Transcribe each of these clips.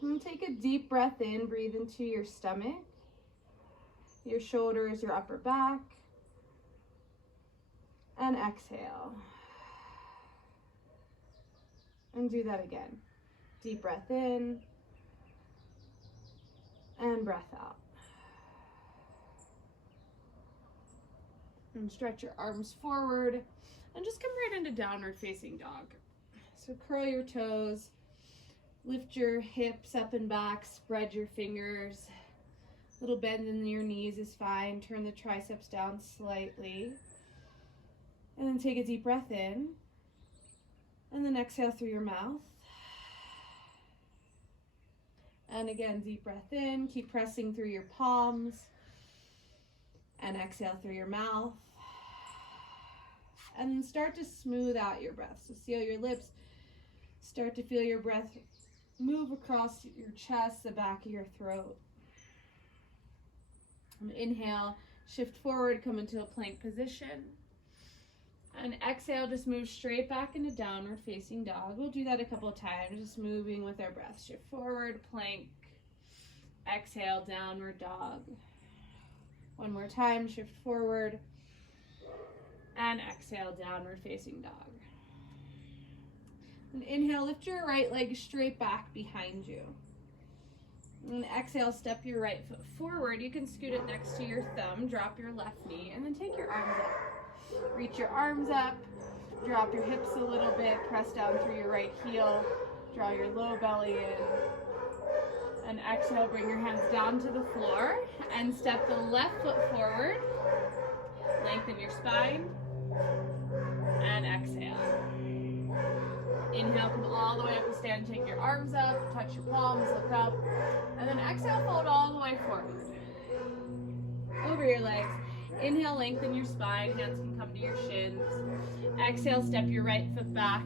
And take a deep breath in, breathe into your stomach, your shoulders, your upper back, and exhale. And do that again. Deep breath in, and breath out. And stretch your arms forward, and just come right into downward facing dog. So curl your toes, lift your hips up and back, spread your fingers. Little bend in your knees is fine. Turn the triceps down slightly. And then take a deep breath in. And then exhale through your mouth. And again, deep breath in. Keep pressing through your palms. And exhale through your mouth. And then start to smooth out your breath. So seal your lips. Start to feel your breath move across your chest, the back of your throat. And inhale, shift forward, come into a plank position. And exhale, just move straight back into downward facing dog. We'll do that a couple of times, just moving with our breath. Shift forward, plank. Exhale, downward dog. One more time, shift forward. And exhale, downward facing dog. And inhale, lift your right leg straight back behind you. And exhale, step your right foot forward. You can scoot it next to your thumb, drop your left knee, and then take your arms up. Reach your arms up, drop your hips a little bit, press down through your right heel, draw your low belly in. And exhale, bring your hands down to the floor, and step the left foot forward. Lengthen your spine, and exhale. Inhale, come all the way up to stand, take your arms up, touch your palms, look up, and then exhale, fold all the way forward. Over your legs. Inhale, lengthen your spine, hands can come to your shins. Exhale, step your right foot back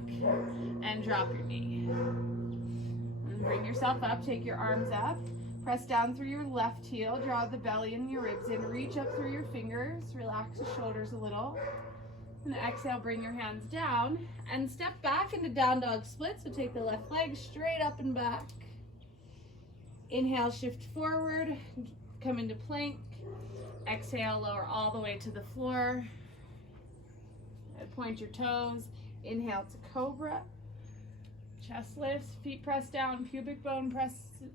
and drop your knee. And bring yourself up, take your arms up, press down through your left heel, draw the belly and your ribs in, reach up through your fingers, relax the shoulders a little. And exhale, bring your hands down and step back into down dog split. So take the left leg straight up and back. Inhale, shift forward, come into plank. Exhale, lower all the way to the floor. Point your toes. Inhale to cobra. Chest lifts, feet press down, pubic bone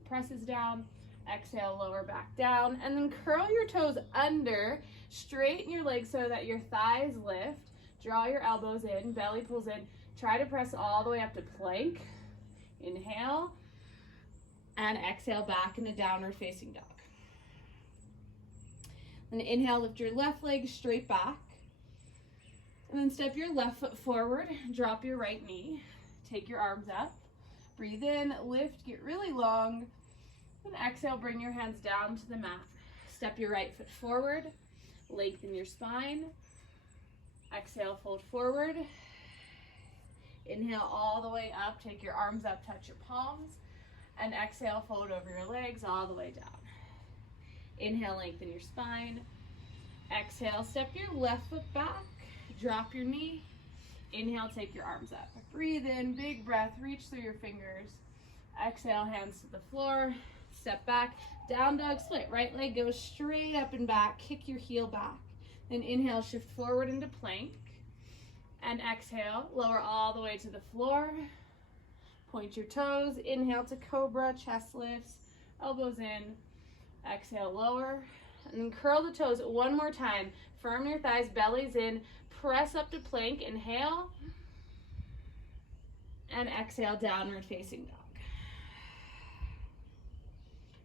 presses down. Exhale, lower back down. And then curl your toes under. Straighten your legs so that your thighs lift. Draw your elbows in, belly pulls in. Try to press all the way up to plank. Inhale. And exhale back into downward facing dog. And inhale, lift your left leg straight back. And then step your left foot forward, drop your right knee. Take your arms up. Breathe in, lift, get really long. And exhale, bring your hands down to the mat. Step your right foot forward, lengthen your spine. Exhale, fold forward. Inhale all the way up, take your arms up, touch your palms. And exhale, fold over your legs all the way down. Inhale, lengthen your spine. Exhale, step your left foot back, drop your knee. Inhale, take your arms up. Breathe in, big breath, reach through your fingers. Exhale, hands to the floor. Step back, down dog split. Right leg goes straight up and back. Kick your heel back. Then inhale, shift forward into plank. And exhale, lower all the way to the floor. Point your toes. Inhale to cobra, chest lifts, elbows in. Exhale, lower. And then curl the toes one more time. Firm your thighs, bellies in. Press up to plank. Inhale. And exhale, downward facing dog.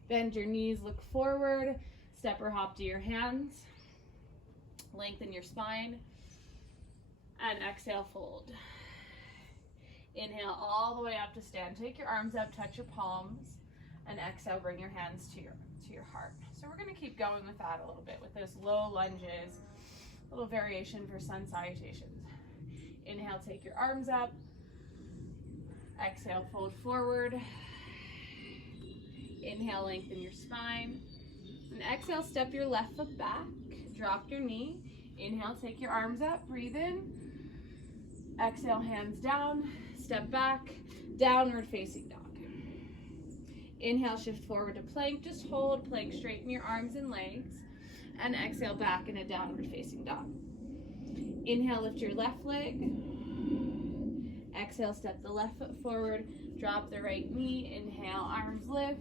Bend your knees, look forward. Step or hop to your hands. Lengthen your spine. And exhale, fold. Inhale all the way up to stand. Take your arms up, touch your palms. And exhale, bring your hands to your heart. So we're going to keep going with that a little bit with those low lunges. A little variation for sun salutations. Inhale, take your arms up. Exhale, fold forward. Inhale, lengthen your spine. And exhale, step your left foot back. Drop your knee. Inhale, take your arms up. Breathe in. Exhale, hands down. Step back. Downward facing dog. Inhale, shift forward to plank. Just hold plank, straighten your arms and legs. And exhale back in a downward facing dog. Inhale, lift your left leg. Exhale, step the left foot forward. Drop the right knee. Inhale, arms lift.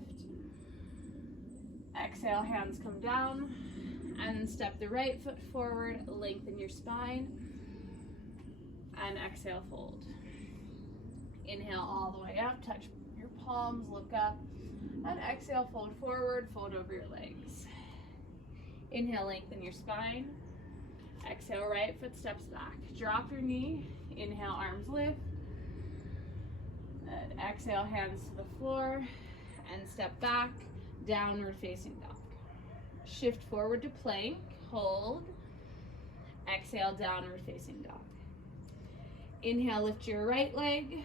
Exhale, hands come down. And then step the right foot forward. Lengthen your spine. And exhale, fold. Inhale all the way up. Touch your palms, look up. And exhale, fold forward, fold over your legs. Inhale, lengthen your spine. Exhale, right foot steps back. Drop your knee. Inhale, arms lift. And exhale, hands to the floor. And step back, downward facing dog. Shift forward to plank, hold. Exhale, downward facing dog. Inhale, lift your right leg.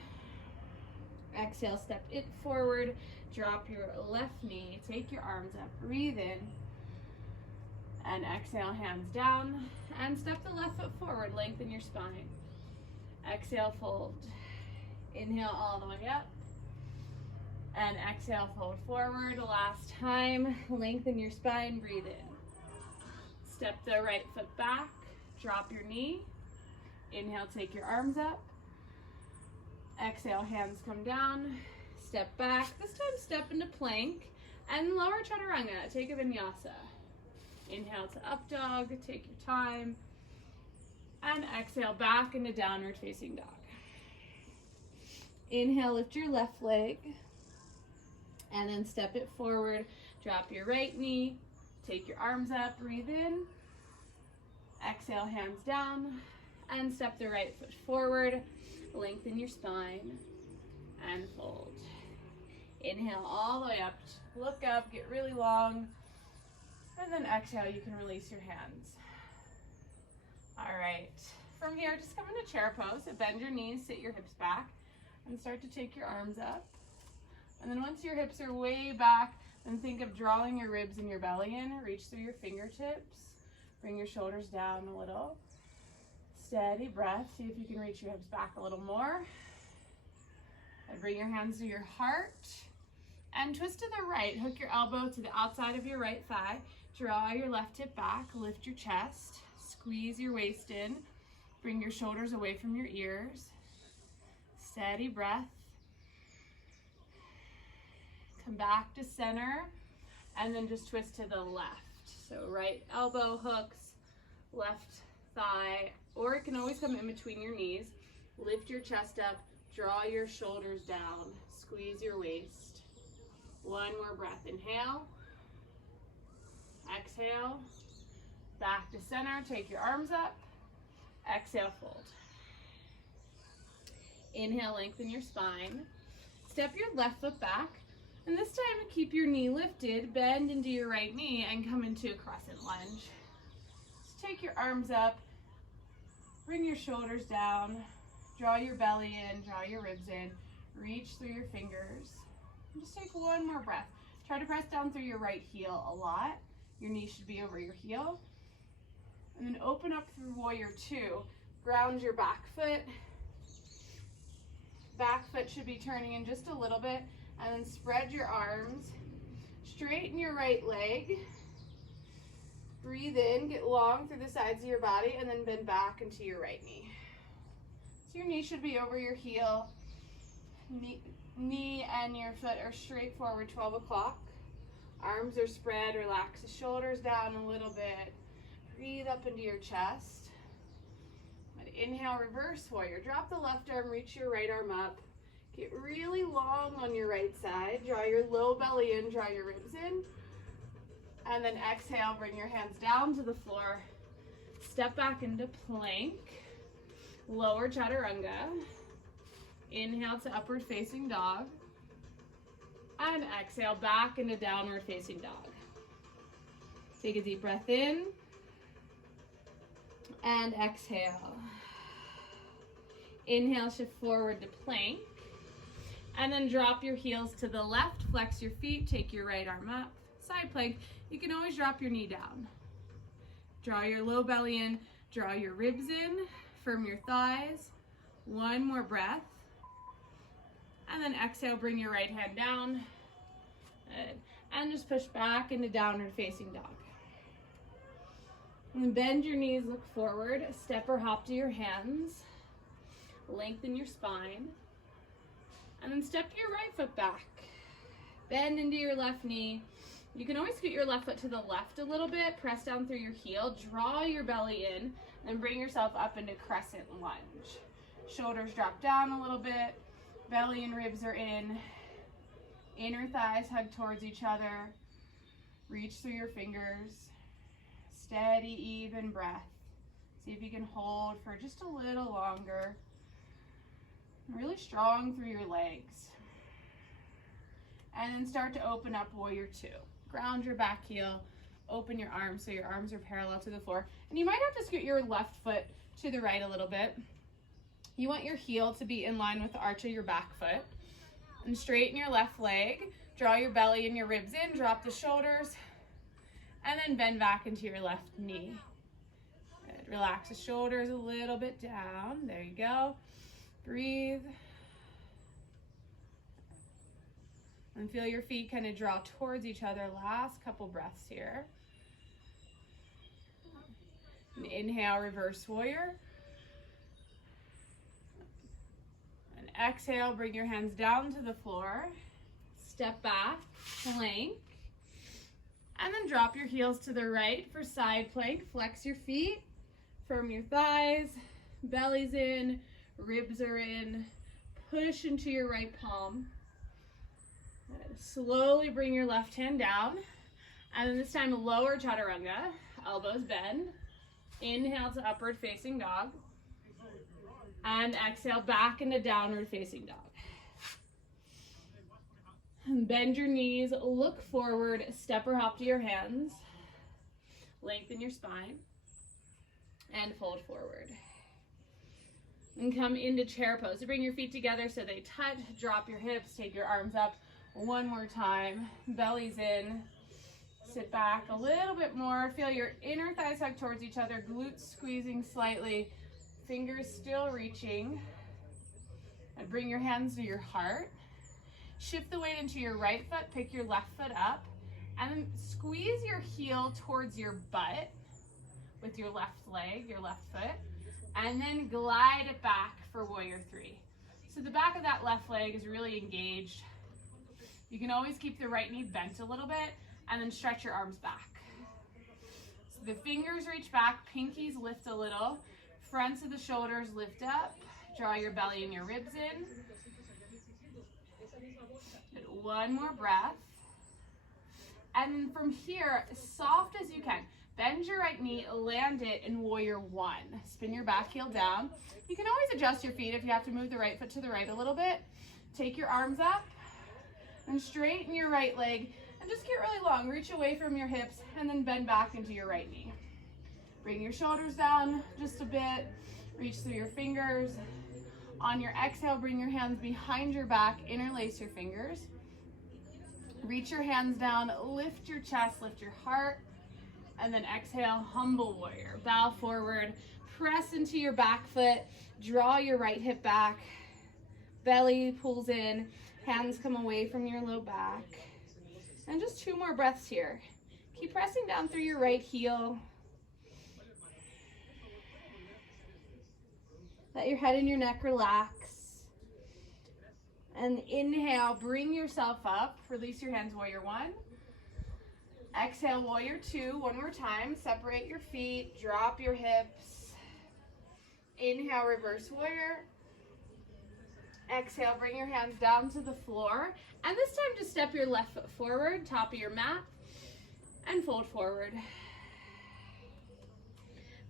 Exhale, step it forward. Drop your left knee. Take your arms up. Breathe in. And exhale, hands down. And step the left foot forward. Lengthen your spine. Exhale, fold. Inhale all the way up. And exhale, fold forward. Last time. Lengthen your spine. Breathe in. Step the right foot back. Drop your knee. Inhale, take your arms up. Exhale, hands come down. Step back. This time step into plank and lower chaturanga. Take a vinyasa. Inhale to up dog. Take your time. And exhale back into downward facing dog. Inhale, lift your left leg. And then step it forward. Drop your right knee. Take your arms up. Breathe in. Exhale, hands down. And step the right foot forward. Lengthen your spine. And fold. Inhale all the way up. Look up. Get really long. And then exhale. You can release your hands. All right. From here, just come into chair pose. So bend your knees. Sit your hips back. And start to take your arms up. And then once your hips are way back, then think of drawing your ribs and your belly in. Reach through your fingertips. Bring your shoulders down a little. Steady breath. See if you can reach your hips back a little more. And bring your hands to your heart. And twist to the right. Hook your elbow to the outside of your right thigh. Draw your left hip back. Lift your chest. Squeeze your waist in. Bring your shoulders away from your ears. Steady breath. Come back to center. And then just twist to the left. So right elbow hooks, left thigh, or it can always come in between your knees. Lift your chest up, draw your shoulders down, squeeze your waist. One more breath. Inhale, exhale, back to center. Take your arms up, exhale, fold. Inhale, lengthen your spine. Step your left foot back. And this time, keep your knee lifted, bend into your right knee, and come into a crescent lunge. Just take your arms up, bring your shoulders down, draw your belly in, draw your ribs in, reach through your fingers. And just take one more breath. Try to press down through your right heel a lot. Your knee should be over your heel. And then open up through warrior two. Ground your back foot. Back foot should be turning in just a little bit. And then spread your arms, straighten your right leg, breathe in, get long through the sides of your body, and then bend back into your right knee. So your knee should be over your heel, knee and your foot are straight forward 12 o'clock. Arms are spread, relax the shoulders down a little bit, breathe up into your chest. And inhale, reverse warrior, drop the left arm, reach your right arm up. Get really long on your right side. Draw your low belly in, draw your ribs in. And then exhale, bring your hands down to the floor. Step back into plank. Lower chaturanga. Inhale to upward facing dog. And exhale back into downward facing dog. Take a deep breath in. And exhale. Inhale, shift forward to plank. And then drop your heels to the left, flex your feet, take your right arm up, side plank. You can always drop your knee down. Draw your low belly in, draw your ribs in, firm your thighs. One more breath. And then exhale, bring your right hand down, Good. And just push back into downward facing dog. And bend your knees, look forward, step or hop to your hands, lengthen your spine, and then step your right foot back. Bend into your left knee. You can always scoot your left foot to the left a little bit, press down through your heel, draw your belly in, then bring yourself up into crescent lunge. Shoulders drop down a little bit, belly and ribs are in, inner thighs hug towards each other, reach through your fingers. Steady, even breath. See if you can hold for just a little longer. Really strong through your legs. And then start to open up warrior two. Ground your back heel, open your arms so your arms are parallel to the floor. And you might have to scoot your left foot to the right a little bit. You want your heel to be in line with the arch of your back foot. And straighten your left leg. Draw your belly and your ribs in, drop the shoulders. And then bend back into your left knee. Good. Relax the shoulders a little bit down. There you go. Breathe. And feel your feet kind of draw towards each other. Last couple breaths here. And inhale, reverse warrior. And exhale, bring your hands down to the floor. Step back, plank. And then drop your heels to the right for side plank. Flex your feet, firm your thighs, belly's in, ribs are in. Push into your right palm. Slowly bring your left hand down. And then this time lower chaturanga, elbows bend. Inhale to upward facing dog. And exhale back into downward facing dog. And bend your knees, look forward, step or hop to your hands. Lengthen your spine. And fold forward. And come into chair pose. So bring your feet together so they touch. Drop your hips, take your arms up. One more time. Belly's in. Sit back a little bit more. Feel your inner thighs hug towards each other. Glutes squeezing slightly. Fingers still reaching. And bring your hands to your heart. Shift the weight into your right foot, pick your left foot up, and then squeeze your heel towards your butt with your left leg, your left foot, and then glide it back for warrior three. So the back of that left leg is really engaged. You can always keep the right knee bent a little bit, and then stretch your arms back. So the fingers reach back, pinkies lift a little, fronts of the shoulders lift up, draw your belly and your ribs in. One more breath. And from here, as soft as you can, bend your right knee, land it in warrior one. Spin your back heel down. You can always adjust your feet if you have to move the right foot to the right a little bit. Take your arms up and straighten your right leg and just get really long. Reach away from your hips and then bend back into your right knee. Bring your shoulders down just a bit. Reach through your fingers. On your exhale, bring your hands behind your back, interlace your fingers. Reach your hands down, lift your chest, lift your heart, and then exhale, humble warrior. Bow forward, press into your back foot, draw your right hip back, belly pulls in, hands come away from your low back. And just 2 more breaths here. Keep pressing down through your right heel. Let your head and your neck relax. And inhale, bring yourself up. Release your hands, warrior one. Exhale, warrior two. One more time. Separate your feet, drop your hips. Inhale, reverse warrior. Exhale, bring your hands down to the floor. And this time just step your left foot forward, top of your mat, and fold forward.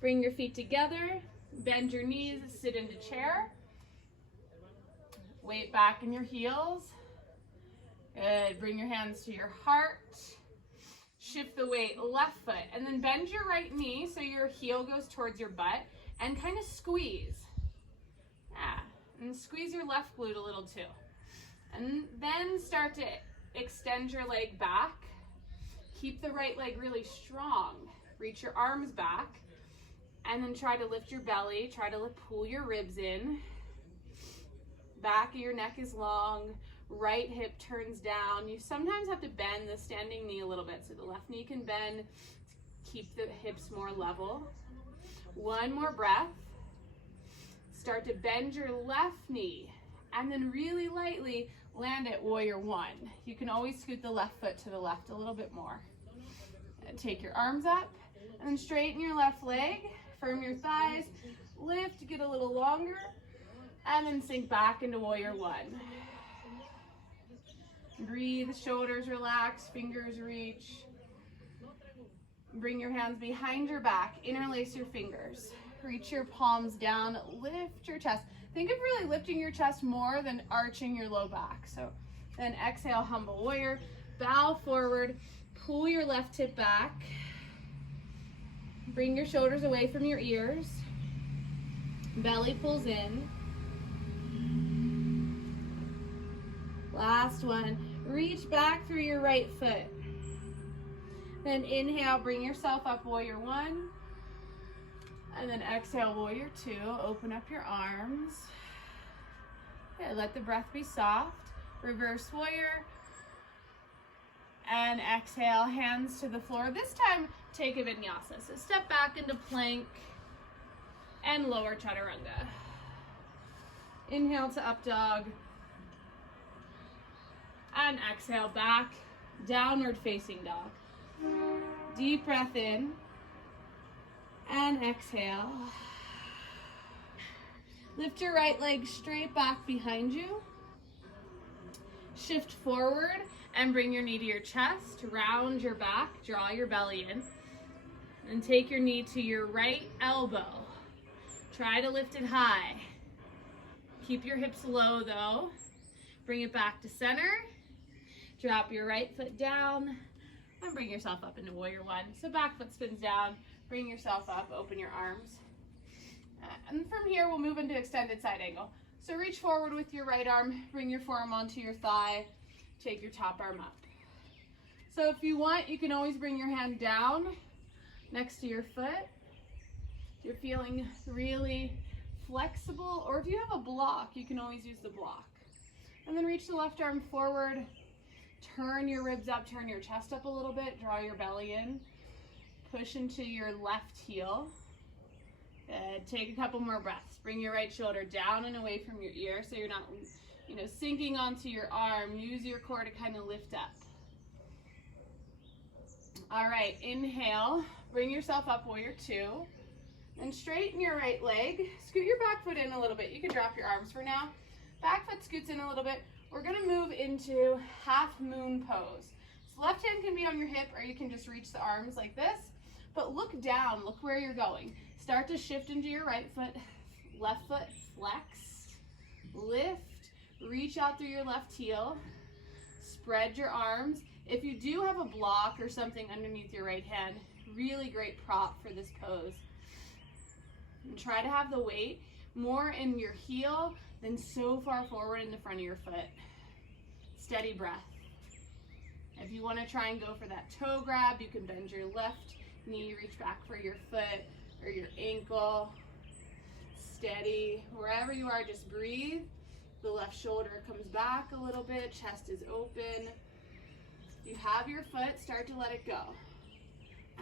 Bring your feet together, bend your knees, sit into chair. Weight back in your heels. Good. Bring your hands to your heart. Shift the weight left foot and then bend your right knee so your heel goes towards your butt and kind of squeeze. Yeah. And squeeze your left glute a little too. And then start to extend your leg back. Keep the right leg really strong. Reach your arms back and then try to lift your belly. Try to pull your ribs in. Back of your neck is long. right hip turns down. You sometimes have to bend the standing knee a little bit so the left knee can bend, keep the hips more level. One more breath. Start to bend your left knee and then really lightly land at warrior one. You can always scoot the left foot to the left a little bit more. And take your arms up and then straighten your left leg, firm your thighs, lift, get a little longer, and then sink back into warrior one. Breathe, shoulders relax, fingers reach. Bring your hands behind your back, interlace your fingers. Reach your palms down, lift your chest. Think of really lifting your chest more than arching your low back. So then exhale, humble warrior, bow forward, pull your left hip back. Bring your shoulders away from your ears. Belly pulls in. Last one. Reach back through your right foot. Then inhale, bring yourself up, warrior one. And then exhale, warrior two. Open up your arms. Okay, let the breath be soft. Reverse warrior. And exhale, hands to the floor. This time, take a vinyasa. So step back into plank and lower chaturanga. Inhale to up dog. And exhale back, downward facing dog. Deep breath in. And exhale. Lift your right leg straight back behind you. Shift forward and bring your knee to your chest. Round your back, draw your belly in. And take your knee to your right elbow. Try to lift it high. Keep your hips low though. Bring it back to center. Drop your right foot down and bring yourself up into warrior one. So back foot spins down, bring yourself up, open your arms. And from here, we'll move into extended side angle. So reach forward with your right arm, bring your forearm onto your thigh, take your top arm up. So if you want, you can always bring your hand down next to your foot. If you're feeling really flexible, or if you have a block, you can always use the block. And then reach the left arm forward, turn your ribs up, turn your chest up a little bit, draw your belly in, push into your left heel. Take a couple more breaths. Bring your right shoulder down and away from your ear so you're not, sinking onto your arm. Use your core to kind of lift up. All right, inhale, bring yourself up, warrior two. And straighten your right leg. Scoot your back foot in a little bit. You can drop your arms for now. Back foot scoots in a little bit. We're gonna move into half moon pose. So left hand can be on your hip or you can just reach the arms like this. But look down, look where you're going. Start to shift into your right foot, left foot flex, lift, reach out through your left heel, spread your arms. If you do have a block or something underneath your right hand, really great prop for this pose. And try to have the weight more in your heel than so far forward in the front of your foot. Steady breath. If you want to try and go for that toe grab, you can bend your left knee, reach back for your foot or your ankle. Steady. Wherever you are, just breathe. The left shoulder comes back a little bit, chest is open. If you have your foot, start to let it go.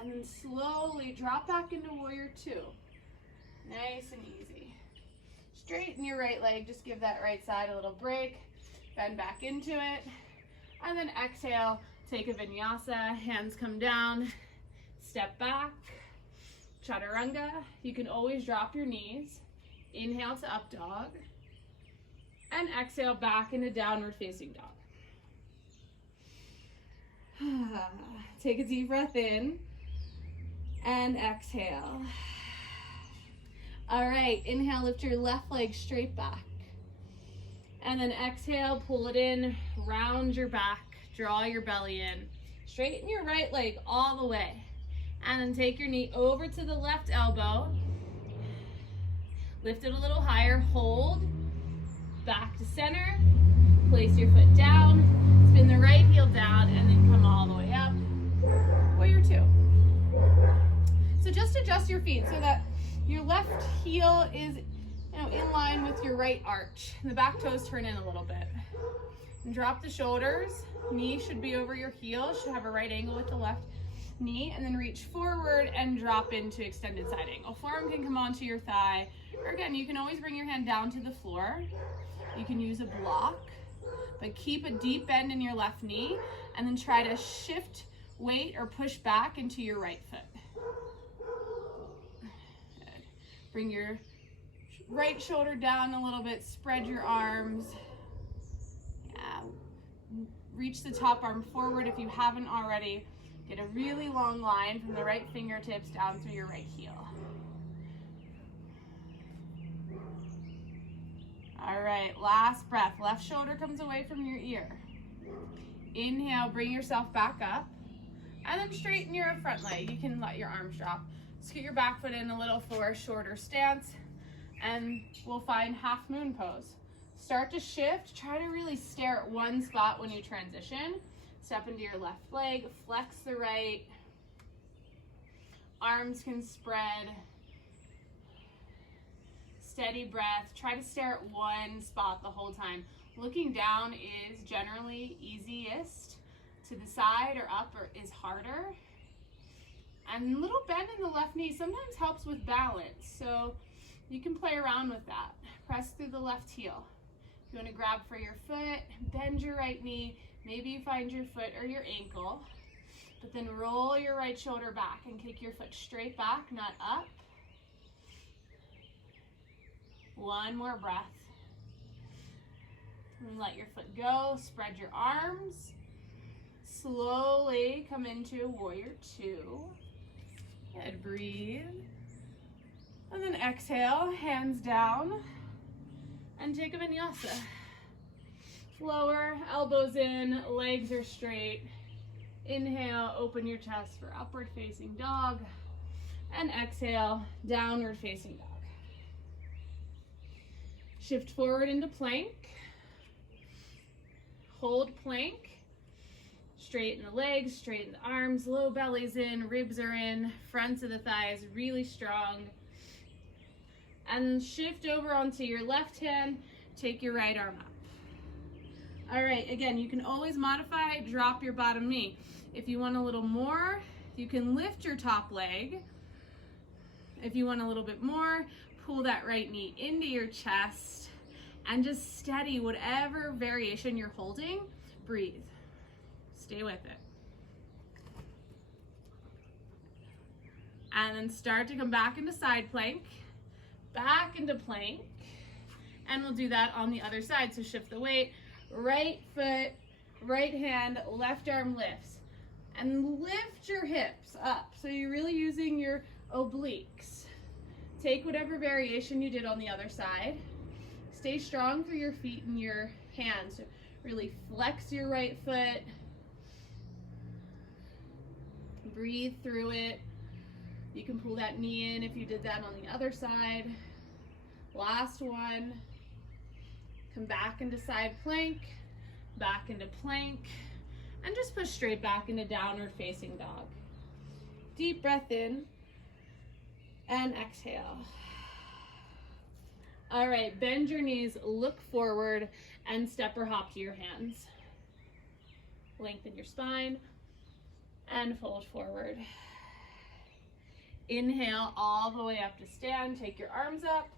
And then slowly drop back into warrior two. Nice and easy. Straighten your right leg, just give that right side a little break. Bend back into it. And then exhale, take a vinyasa, hands come down, step back, chaturanga. You can always drop your knees. Inhale to up dog. And exhale back into downward facing dog. Take a deep breath in and exhale. All right, inhale, lift your left leg straight back. And then exhale, pull it in, round your back, draw your belly in. Straighten your right leg all the way. And then take your knee over to the left elbow. Lift it a little higher, hold. Back to center. Place your foot down. Spin the right heel down and then come all the way up. Warrior two. So just adjust your feet so that your left heel is in line with your right arch. And the back toes turn in a little bit. And drop the shoulders. Knee should be over your heel, should have a right angle with the left knee, and then reach forward and drop into extended side angle. Forearm can come onto your thigh, or again, you can always bring your hand down to the floor. You can use a block, but keep a deep bend in your left knee, and then try to shift weight or push back into your right foot. Good. Bring your right shoulder down a little bit, spread your arms. Yeah. Reach the top arm forward if you haven't already. Get a really long line from the right fingertips down through your right heel. All right, last breath. Left shoulder comes away from your ear. Inhale, bring yourself back up. And then straighten your front leg. You can let your arms drop. Scoot your back foot in a little for a shorter stance. And we'll find half moon pose. Start to shift. Try to really stare at one spot when you transition. Step into your left leg, flex the right. Arms can spread. Steady breath. Try to stare at one spot the whole time. Looking down is generally easiest. To the side or up is harder. And a little bend in the left knee sometimes helps with balance. So you can play around with that. Press through the left heel. If you want to grab for your foot, bend your right knee. Maybe you find your foot or your ankle, but then roll your right shoulder back and kick your foot straight back, not up. One more breath. And let your foot go, spread your arms. Slowly come into warrior two. Good, breathe. And then exhale, hands down, and take a vinyasa. Lower, elbows in, legs are straight. Inhale, open your chest for upward facing dog. And exhale, downward facing dog. Shift forward into plank. Hold plank. Straighten the legs, straighten the arms, low belly's in, ribs are in, fronts of the thighs really strong. And shift over onto your left hand, take your right arm up. All right, again, you can always modify, drop your bottom knee. If you want a little more, you can lift your top leg. If you want a little bit more, pull that right knee into your chest and just steady whatever variation you're holding. Breathe. Stay with it. And then start to come back into side plank, back into plank, and we'll do that on the other side. So shift the weight. Right foot, right hand, left arm lifts. And lift your hips up. So you're really using your obliques. Take whatever variation you did on the other side. Stay strong through your feet and your hands. So really flex your right foot. Breathe through it. You can pull that knee in if you did that on the other side. Last one. Come back into side plank, back into plank, and just push straight back into downward facing dog. Deep breath in and exhale. All right, bend your knees, look forward, and step or hop to your hands. Lengthen your spine and fold forward. Inhale all the way up to stand, take your arms up.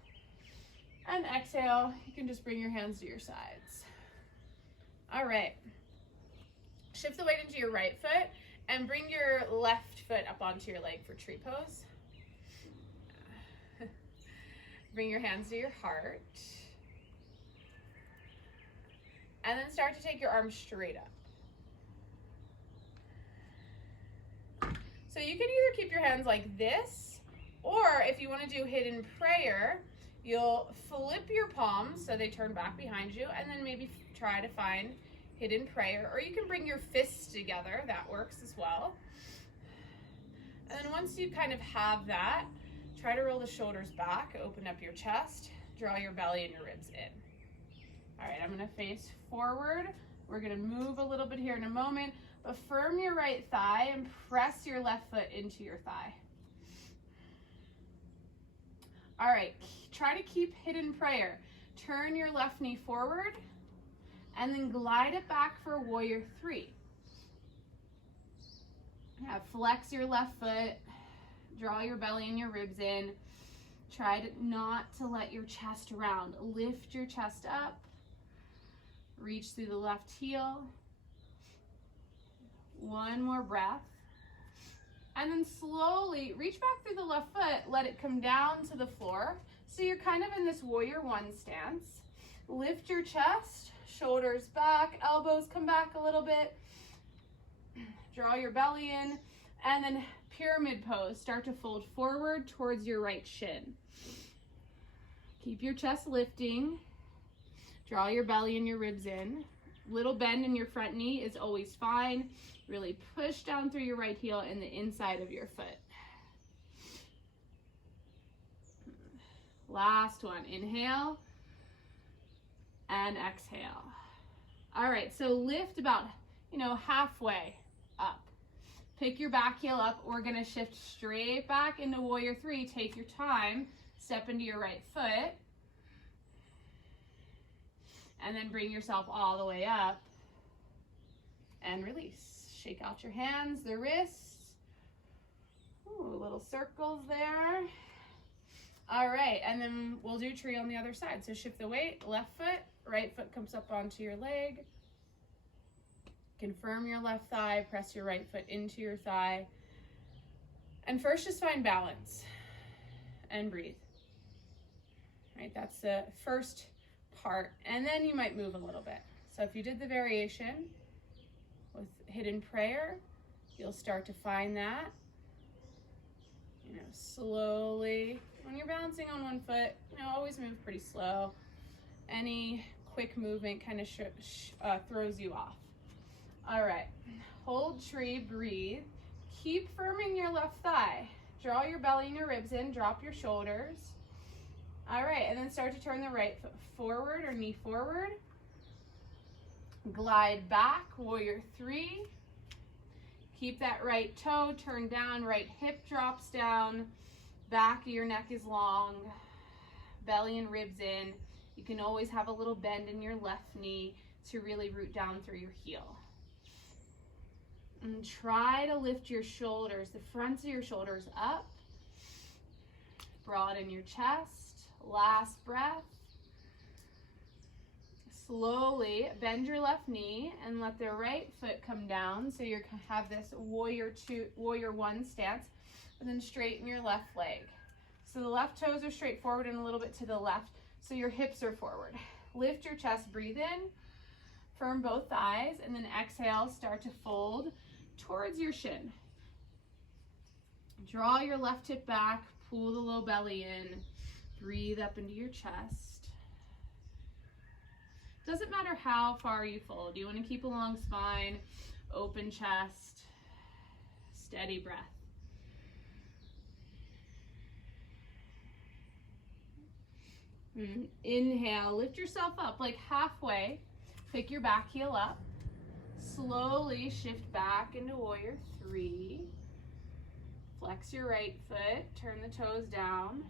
And exhale, you can just bring your hands to your sides. All right. Shift the weight into your right foot and bring your left foot up onto your leg for tree pose. Bring your hands to your heart. And then start to take your arms straight up. So you can either keep your hands like this, or if you want to do hidden prayer, you'll flip your palms so they turn back behind you, and then maybe try to find hidden prayer. Or you can bring your fists together. That works as well. And then once you kind of have that, try to roll the shoulders back, open up your chest, draw your belly and your ribs in. All right, I'm going to face forward. We're going to move a little bit here in a moment, but firm your right thigh and press your left foot into your thigh. All right, try to keep hidden prayer. Turn your left knee forward And then glide it back for warrior three. Yeah, flex your left foot, draw your belly and your ribs in. Try not to let your chest round. Lift your chest up, reach through the left heel. One more breath. And then slowly reach back through the left foot, let it come down to the floor. So you're kind of in this warrior one stance. Lift your chest, shoulders back, elbows come back a little bit. Draw your belly in, and then pyramid pose. Start to fold forward towards your right shin. Keep your chest lifting. Draw your belly and your ribs in. Little bend in your front knee is always fine. Really push down through your right heel and the inside of your foot. Last one. Inhale and exhale. All right, so lift about, halfway up. Pick your back heel up. We're gonna shift straight back into warrior three. Take your time. Step into your right foot. And then bring yourself all the way up and release. Shake out your hands, the wrists. Ooh, little circles there. All right, and then we'll do tree on the other side. So shift the weight, left foot, right foot comes up onto your leg. Confirm your left thigh, press your right foot into your thigh. And first just find balance and breathe. Right, that's the first part. And then you might move a little bit. So if you did the variation with hidden prayer, you'll start to find that. Slowly, when you're balancing on one foot, always move pretty slow. Any quick movement kind of throws you off. All right, hold tree, breathe. Keep firming your left thigh. Draw your belly and your ribs in, drop your shoulders. All right, and then start to turn the right foot forward or knee forward. Glide back, warrior three. Keep that right toe turned down, right hip drops down, back of your neck is long, belly and ribs in. You can always have a little bend in your left knee to really root down through your heel. And try to lift your shoulders, the fronts of your shoulders up. Broaden your chest. Last breath. Slowly bend your left knee and let the right foot come down. So you have this warrior one stance, and then straighten your left leg. So the left toes are straight forward and a little bit to the left. So your hips are forward. Lift your chest, breathe in, firm both thighs, and then exhale, start to fold towards your shin. Draw your left hip back, pull the low belly in, breathe up into your chest. Doesn't matter how far you fold. You want to keep a long spine, open chest, steady breath. Inhale, lift yourself up like halfway. Pick your back heel up. Slowly shift back into warrior three. Flex your right foot, turn the toes down,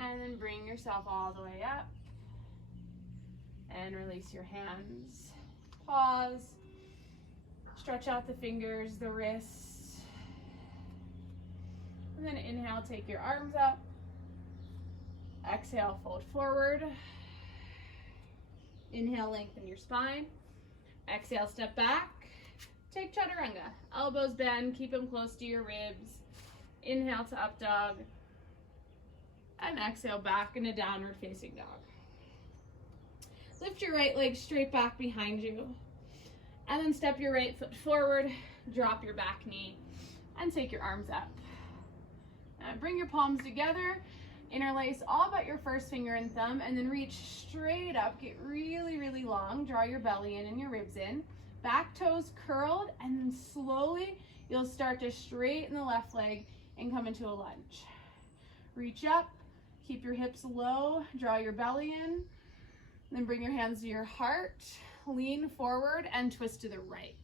and then bring yourself all the way up. And release your hands. Pause. Stretch out the fingers, the wrists. And then inhale, take your arms up. Exhale, fold forward. Inhale, lengthen your spine. Exhale, step back. Take chaturanga. Elbows bend, keep them close to your ribs. Inhale to up dog. And exhale back into downward facing dog. Lift your right leg straight back behind you. And then step your right foot forward, drop your back knee, and take your arms up. Bring your palms together, interlace all but your first finger and thumb, and then reach straight up. Get really, really long. Draw your belly in and your ribs in. Back toes curled, and then slowly you'll start to straighten the left leg and come into a lunge. Reach up, keep your hips low, draw your belly in. Then bring your hands to your heart, lean forward and twist to the right.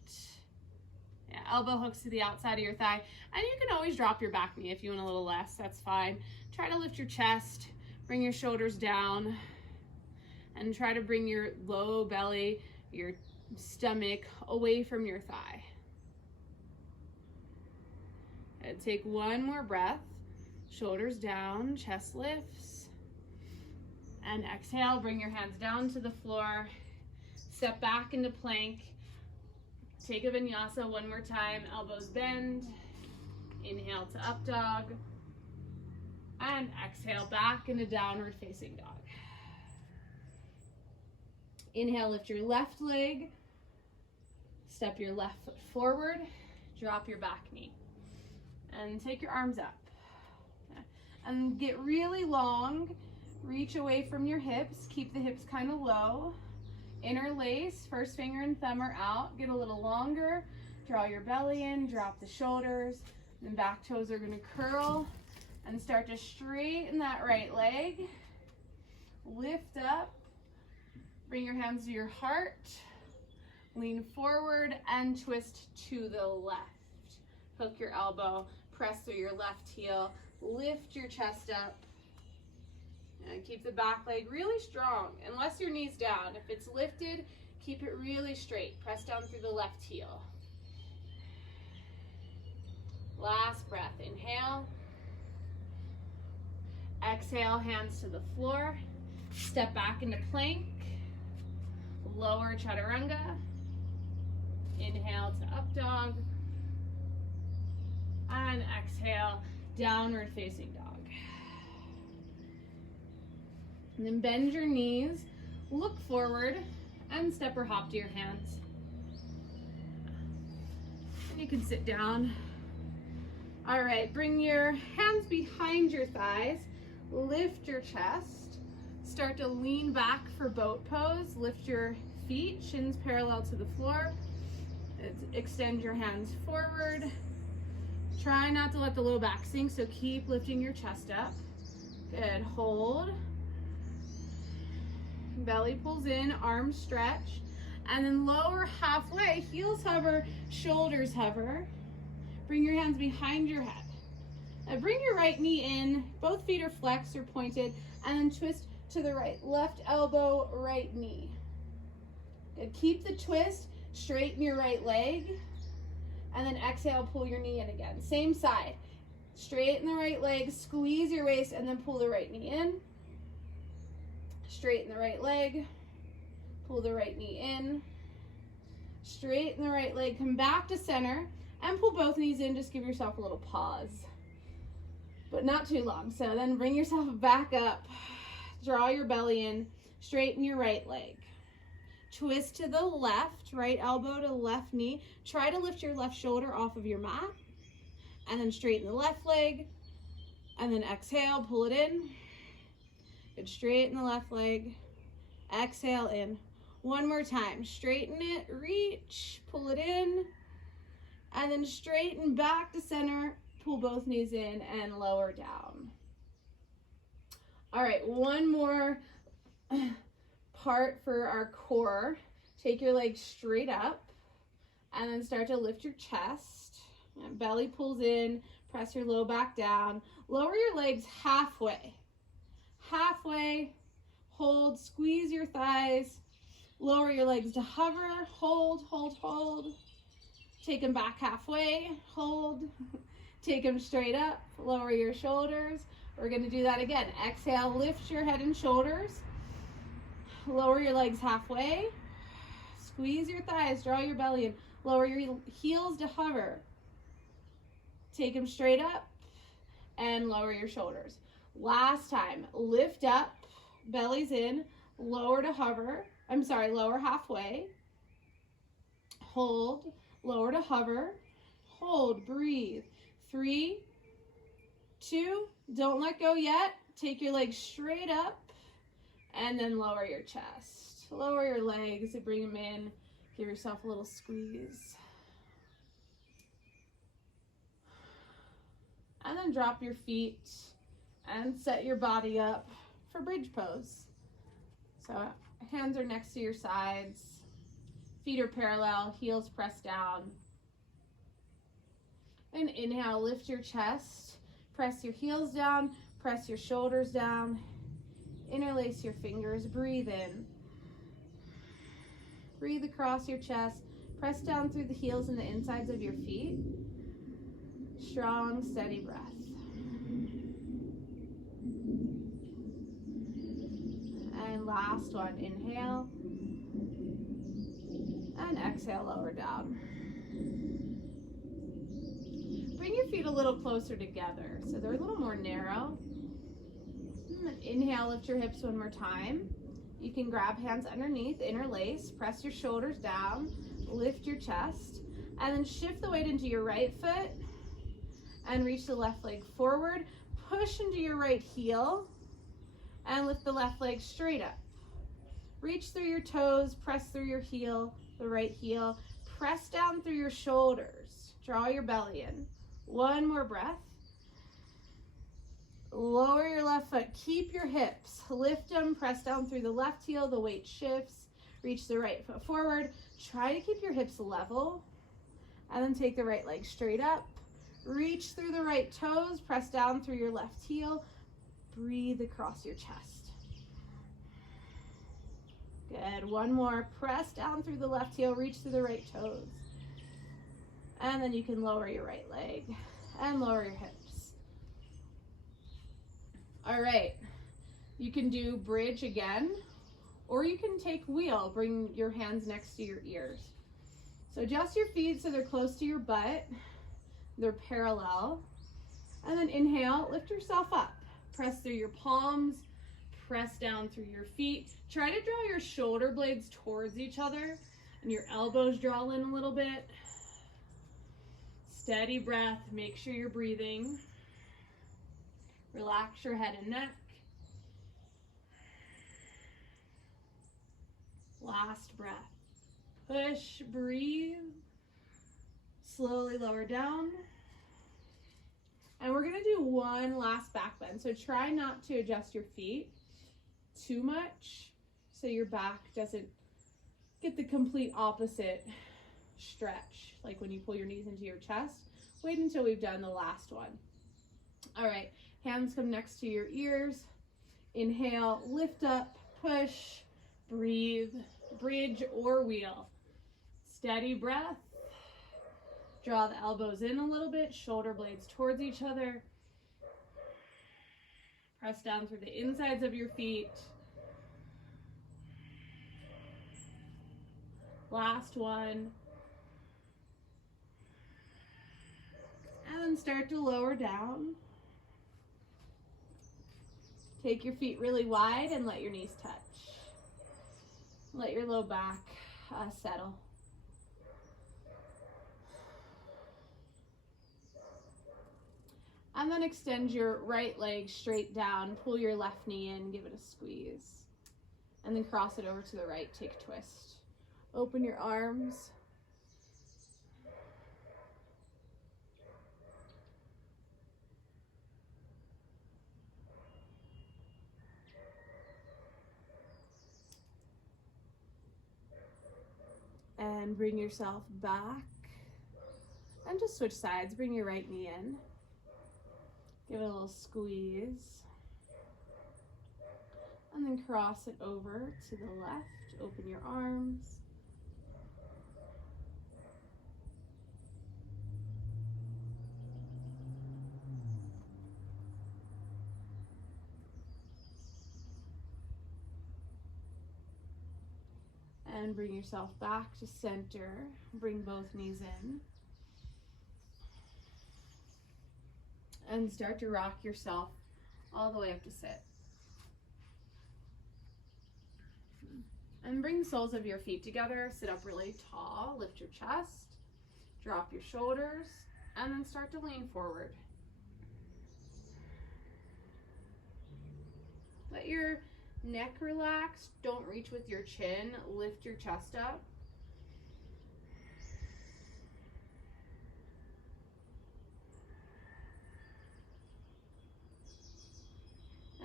Yeah, elbow hooks to the outside of your thigh. And you can always drop your back knee if you want a little less, that's fine. Try to lift your chest, bring your shoulders down, And try to bring your low belly, your stomach away from your thigh. And take one more breath. Shoulders down, chest lifts. And exhale, bring your hands down to the floor. Step back into plank. Take a vinyasa one more time. Elbows bend. Inhale to up dog. And exhale back into downward facing dog. Inhale, lift your left leg. Step your left foot forward. Drop your back knee. And take your arms up. And get really long. Reach away from your hips. Keep the hips kind of low. Interlace, first finger and thumb are out. Get a little longer. Draw your belly in, drop the shoulders. Then back toes are gonna curl and start to straighten that right leg. Lift up. Bring your hands to your heart. Lean forward and twist to the left. Hook your elbow, press through your left heel. Lift your chest up. And keep the back leg really strong, unless your knee's down. If it's lifted, keep it really straight. Press down through the left heel. Last breath, inhale. Exhale, hands to the floor. Step back into plank. Lower chaturanga. Inhale to up dog. And exhale, downward facing dog. And then bend your knees, look forward, and step or hop to your hands. And you can sit down. All right, bring your hands behind your thighs, lift your chest, start to lean back for boat pose, lift your feet, shins parallel to the floor, extend your hands forward. Try not to let the low back sink, so keep lifting your chest up. Good, hold. Belly pulls in, arms stretch, and then lower halfway, heels hover, shoulders hover. Bring your hands behind your head. Now bring your right knee in, both feet are flexed or pointed, and then twist to the right. Left elbow, right knee. Good. Keep the twist, straighten your right leg, and then exhale, pull your knee in again. Same side. Straighten the right leg, squeeze your waist, and then pull the right knee in. Straighten the right leg, pull the right knee in. Straighten the right leg, come back to center, and pull both knees in. Just give yourself a little pause, but not too long. So then bring yourself back up, draw your belly in, straighten your right leg. Twist to the left, right elbow to left knee. Try to lift your left shoulder off of your mat, and then straighten the left leg, and then exhale, pull it in. Good, straighten the left leg, exhale in. One more time, straighten it, reach, pull it in, and then straighten back to center, pull both knees in and lower down. All right, one more part for our core. Take your legs straight up and then start to lift your chest. Belly pulls in, press your low back down. Lower your legs halfway. Halfway, hold, squeeze your thighs, lower your legs to hover, hold, hold, hold. Take them back halfway, hold, take them straight up, lower your shoulders. We're gonna do that again. Exhale, lift your head and shoulders, lower your legs halfway, squeeze your thighs, draw your belly in, lower your heels to hover. Take them straight up and lower your shoulders. Last time, lift up, belly's in, lower to hover. Lower halfway. Hold, lower to hover. Hold, breathe. 3, 2, don't let go yet. Take your legs straight up and then lower your chest. Lower your legs and bring them in. Give yourself a little squeeze. And then drop your feet and set your body up for bridge pose. So hands are next to your sides, feet are parallel, heels pressed down. And inhale, lift your chest, press your heels down, press your shoulders down, interlace your fingers, breathe in. Breathe across your chest. Press down through the heels and the insides of your feet. Strong, steady breath. And last one, inhale. And exhale, lower down. Bring your feet a little closer together so they're a little more narrow. Inhale, lift your hips one more time. You can grab hands underneath, interlace, press your shoulders down, lift your chest, and then shift the weight into your right foot and reach the left leg forward. Push into your right heel and lift the left leg straight up. Reach through your toes, press through your heel, the right heel. Press down through your shoulders. Draw your belly in. One more breath. Lower your left foot. Keep your hips. Lift them. Press down through the left heel. The weight shifts. Reach the right foot forward. Try to keep your hips level. And then take the right leg straight up. Reach through the right toes. Press down through your left heel. Breathe across your chest. Good. One more. Press down through the left heel. Reach through the right toes. And then you can lower your right leg and lower your hips. All right. You can do bridge again, or you can take wheel. Bring your hands next to your ears. So adjust your feet so they're close to your butt. They're parallel. And then inhale, lift yourself up. Press through your palms. Press down through your feet. Try to draw your shoulder blades towards each other and your elbows draw in a little bit. Steady breath. Make sure you're breathing. Relax your head and neck. Last breath. Push, breathe. Slowly lower down. And we're gonna do one last back bend. So try not to adjust your feet too much so your back doesn't get the complete opposite stretch, like when you pull your knees into your chest. Wait until we've done the last one. All right, hands come next to your ears. Inhale, lift up, push, breathe, bridge or wheel. Steady breath. Draw the elbows in a little bit, shoulder blades towards each other. Press down through the insides of your feet. Last one. And then start to lower down. Take your feet really wide and let your knees touch. Let your low back settle. And then extend your right leg straight down. Pull your left knee in, give it a squeeze. And then cross it over to the right, take a twist. Open your arms. And bring yourself back. And just switch sides. Bring your right knee in. Give it a little squeeze. And then cross it over to the left. Open your arms. And bring yourself back to center. Bring both knees in. And start to rock yourself all the way up to sit. And bring the soles of your feet together. Sit up really tall. Lift your chest. Drop your shoulders. And then start to lean forward. Let your neck relax. Don't reach with your chin. Lift your chest up.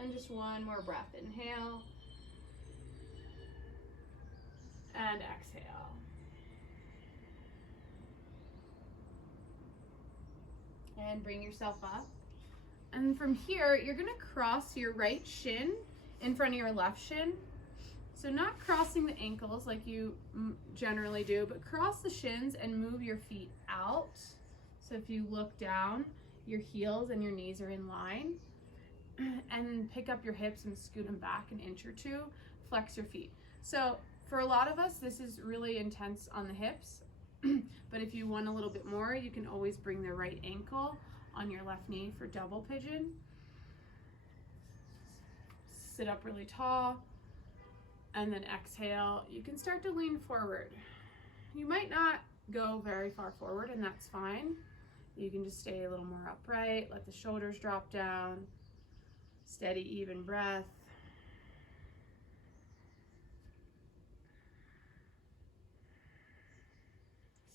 And just one more breath. Inhale. And exhale. And bring yourself up. And from here, you're gonna cross your right shin in front of your left shin. So not crossing the ankles like you generally do, but cross the shins and move your feet out. So if you look down, your heels and your knees are in line. And pick up your hips and scoot them back an inch or two. Flex your feet. So for a lot of us, this is really intense on the hips. But if you want a little bit more, you can always bring the right ankle on your left knee for double pigeon. Sit up really tall. And then exhale, you can start to lean forward. You might not go very far forward, and that's fine. You can just stay a little more upright, let the shoulders drop down, steady, even breath.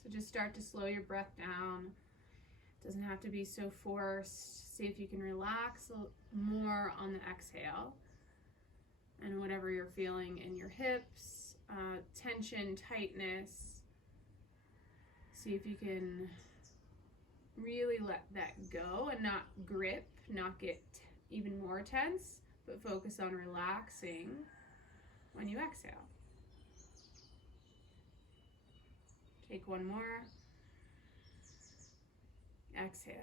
So just start to slow your breath down. It doesn't have to be so forced. See if you can relax more on the exhale. And whatever you're feeling in your hips, tension, tightness, see if you can really let that go and not grip, not get even more tense, but focus on relaxing when you exhale. Take one more. Exhale.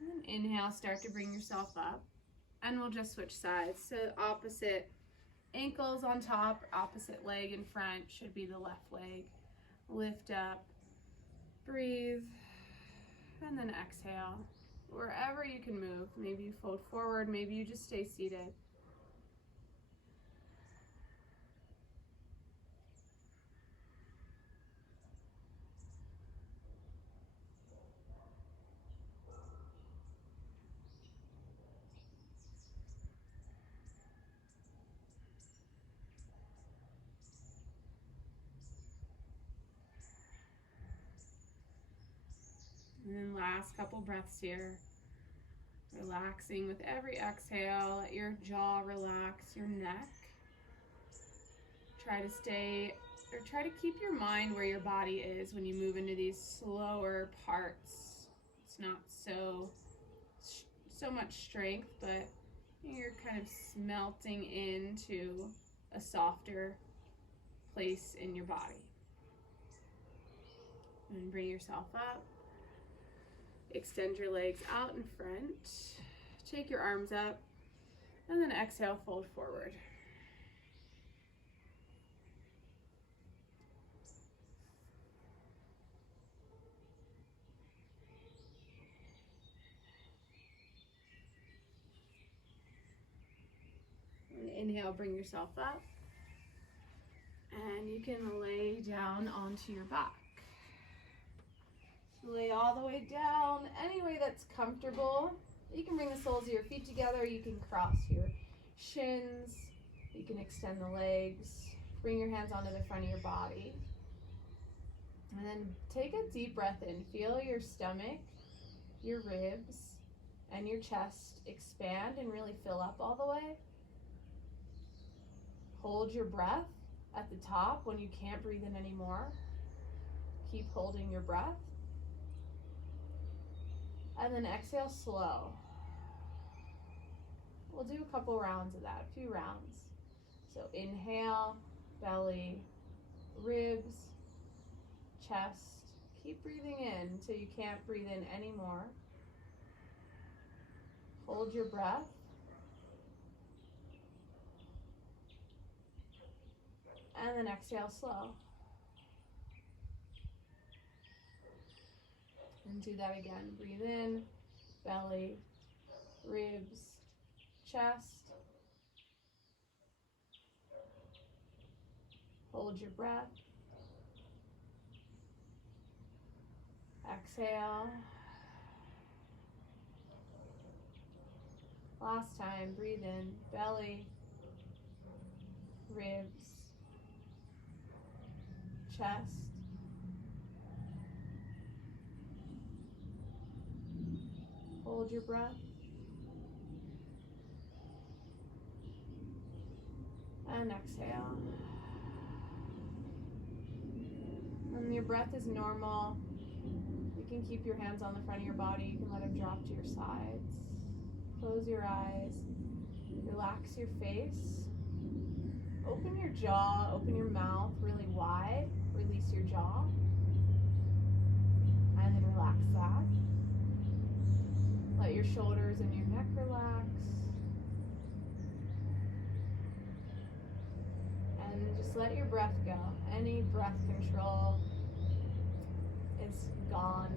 And then inhale, start to bring yourself up. And we'll just switch sides. So opposite ankles on top, opposite leg in front should be the left leg. Lift up, breathe, and then exhale. Wherever you can move. Maybe you fold forward, maybe you just stay seated. And then last couple breaths here. Relaxing with every exhale. Let your jaw relax, your neck. Try to keep your mind where your body is when you move into these slower parts. It's not so much strength, but you're kind of smelting into a softer place in your body. And bring yourself up. Extend your legs out in front. Take your arms up. And then exhale, fold forward. And inhale, bring yourself up. And you can lay down onto your back. Lay all the way down, any way that's comfortable. You can bring the soles of your feet together. You can cross your shins. You can extend the legs. Bring your hands onto the front of your body. And then take a deep breath in. Feel your stomach, your ribs, and your chest expand and really fill up all the way. Hold your breath at the top when you can't breathe in anymore. Keep holding your breath. And then exhale slow. We'll do a couple rounds of that, a few rounds. So inhale, belly, ribs, chest. Keep breathing in until you can't breathe in anymore. Hold your breath. And then exhale slow. And do that again. Breathe in, belly, ribs, chest. Hold your breath. Exhale. Last time, breathe in, belly, ribs, chest. Hold your breath. And exhale. When your breath is normal, you can keep your hands on the front of your body. You can let them drop to your sides. Close your eyes. Relax your face. Open your jaw, open your mouth really wide. Release your jaw. And then relax that. Let your shoulders and your neck relax. And just let your breath go. Any breath control is gone.